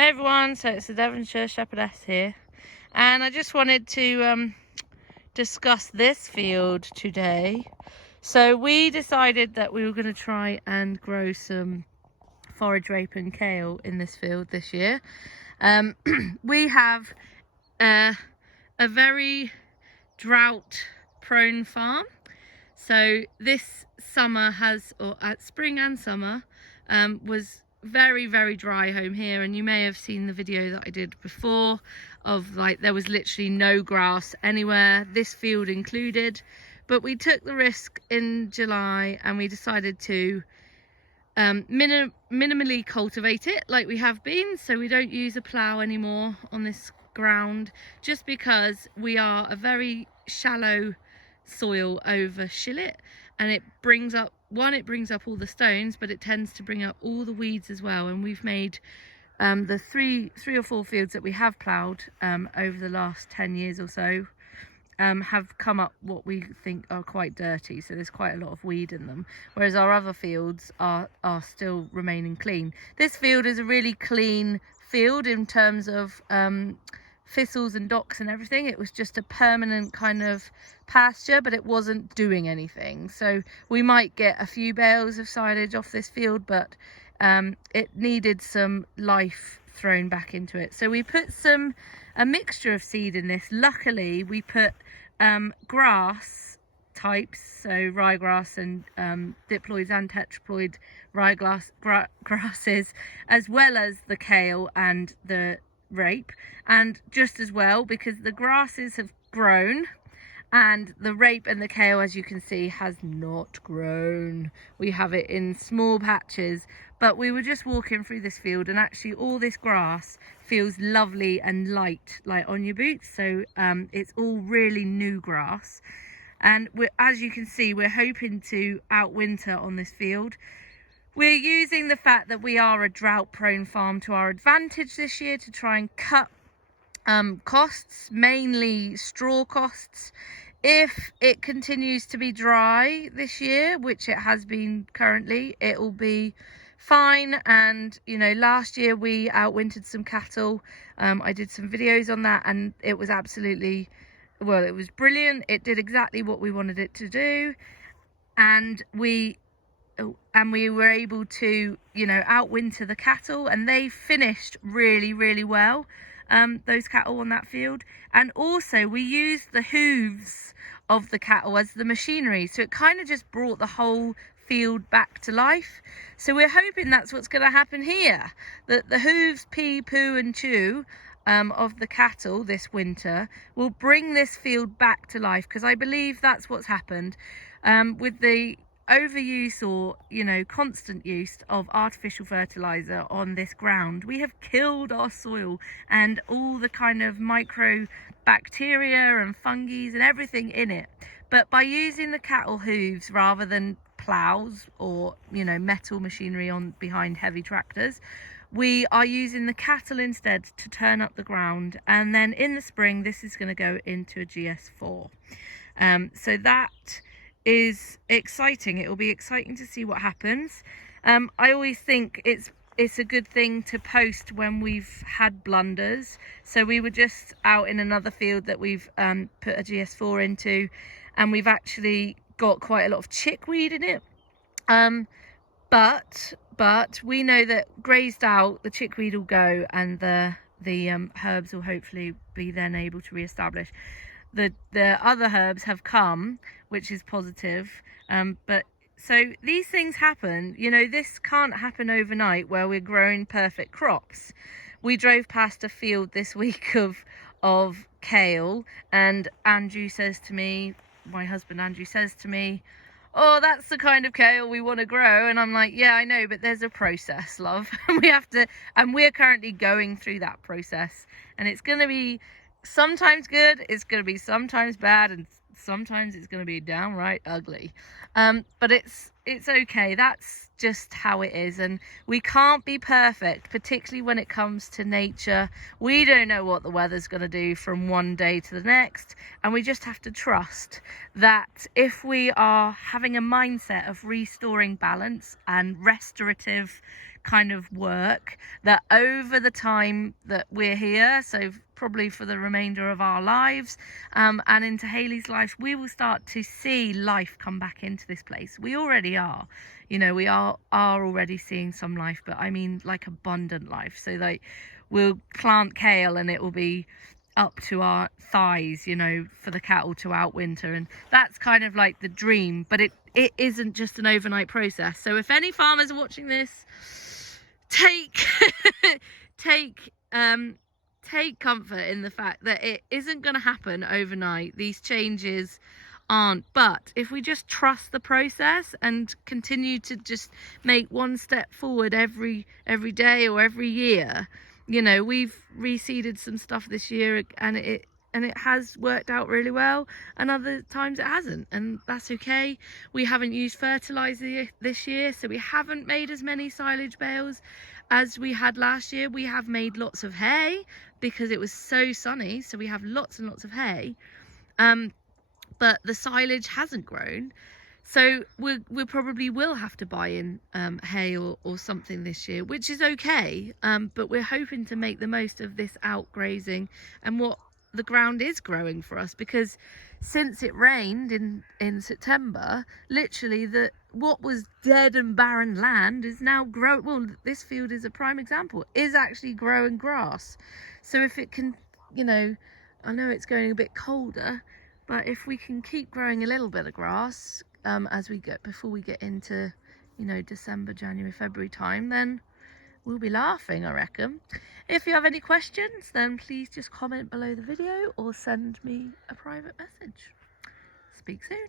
Hey everyone, so it's the Devonshire Shepherdess here, and I just wanted to discuss this field today. So we decided that we were going to try and grow some forage rape and kale in this field this year. We have a very drought prone farm, so this summer spring and summer was very dry home here, and you may have seen the video that I did before of there was literally no grass anywhere, this field included. But we took the risk in July and we decided to minimally cultivate it like we have been. So we don't use a plough anymore on this ground, just because we are a very shallow soil over shillet, and it brings up all the stones, but it tends to bring up all the weeds as well. And we've made the three or four fields that we have ploughed over the last 10 years or so have come up what we think are quite dirty, so there's quite a lot of weed in them, whereas our other fields are still remaining clean. This field is a really clean field in terms of thistles and docks and everything. It was just a permanent kind of pasture, but it wasn't doing anything. So we might get a few bales of silage off this field, but it needed some life thrown back into it. So we put a mixture of seed in this. Luckily we put grass types, so ryegrass and diploids and tetraploid grasses, as well as the kale and the rape. And just as well, because the grasses have grown and the rape and the kale, as you can see, has not grown. We have it in small patches, but we were just walking through this field and actually all this grass feels lovely and light, like on your boots. So it's all really new grass, and as you can see, we're hoping to outwinter on this field. We're using the fact that we are a drought prone farm to our advantage this year to try and cut costs, mainly straw costs. If it continues to be dry this year, which it has been currently, it will be fine. And you know, last year we outwintered some cattle. I did some videos on that, and it was absolutely, well, it was brilliant. It did exactly what we wanted it to do, and we were able to, you know, outwinter the cattle, and they finished really well, those cattle on that field. And also we used the hooves of the cattle as the machinery, so it kind of just brought the whole field back to life. So we're hoping that's what's going to happen here, that the hooves, pee, poo and chew of the cattle this winter will bring this field back to life, because I believe that's what's happened with the overuse, or you know, constant use of artificial fertilizer on this ground. We have killed our soil and all the kind of micro bacteria and fungi and everything in it. But by using the cattle hooves rather than plows or, you know, metal machinery on behind heavy tractors, we are using the cattle instead to turn up the ground. And then in the spring this is going to go into a GS4. So that is exciting. It will be exciting to see what happens. I always think it's a good thing to post when we've had blunders. So we were just out in another field that we've put a GS4 into, and we've actually got quite a lot of chickweed in it. But we know that grazed out, the chickweed will go, and the herbs will hopefully be then able to re-establish. The other herbs have come, which is positive, but so these things happen. You know, this can't happen overnight where we're growing perfect crops. We drove past a field this week of kale, and Andrew says to me, my husband Andrew says to me, "Oh, that's the kind of kale we want to grow." And I'm like, yeah, I know, but there's a process, love. And we're currently going through that process, and it's going to be sometimes good, it's going to be sometimes bad, and sometimes it's going to be downright ugly. But it's okay. That's just how it is, and we can't be perfect, particularly when it comes to nature. We don't know what the weather's going to do from one day to the next, and we just have to trust that if we are having a mindset of restoring balance and restorative kind of work that over the time that we're here, so probably for the remainder of our lives, and into Hayley's life, we will start to see life come back into this place. We already are, you know, we are already seeing some life, but I mean like abundant life. So like we'll plant kale and it will be up to our thighs, you know, for the cattle to outwinter, and that's kind of like the dream. But it isn't just an overnight process. So if any farmers are watching this, take comfort in the fact that it isn't going to happen overnight. These changes aren't, but if we just trust the process and continue to just make one step forward every day or every year, you know, we've reseeded some stuff this year and it has worked out really well, and other times it hasn't, and that's okay. We haven't used fertilizer this year, so we haven't made as many silage bales as we had last year. We have made lots of hay because it was so sunny, so we have lots and lots of hay, but the silage hasn't grown. So we probably will have to buy in hay or something this year, which is okay. But we're hoping to make the most of this outgrazing and what the ground is growing for us, because since it rained in September, literally what was dead and barren land is now growing. Well, this field is a prime example, is actually growing grass. So if it can, you know, I know it's going a bit colder, but if we can keep growing a little bit of grass before we get into, you know, December, January, February time, then we'll be laughing, I reckon. If you have any questions, then please just comment below the video or send me a private message. Speak soon.